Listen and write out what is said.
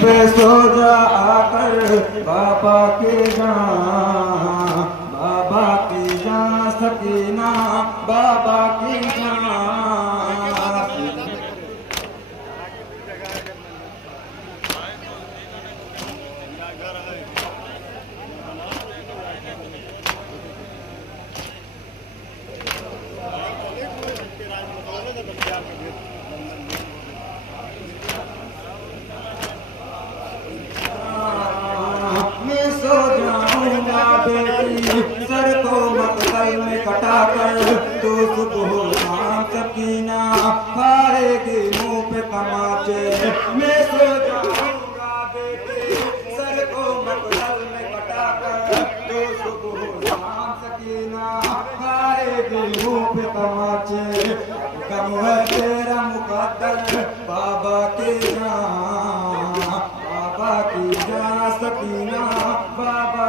पे सो जा आकर बाबा की जान, बाबा की जान सकीना, बाबा की जान। मैं सो जाऊंगा बेटी सर को मकतल में कटाकर, तो सुबह शाम सकीना खाएगी मुंह पे तमाचे। मैं सो जाऊंगा बेटी सर को मकतल में कटाकर, तो सुबह शाम सकीना खाएगी मुंह पे तमाचे। गम है तेरा मुकद्दर बाबा की जान, बाबा की जान सकीना, बाबा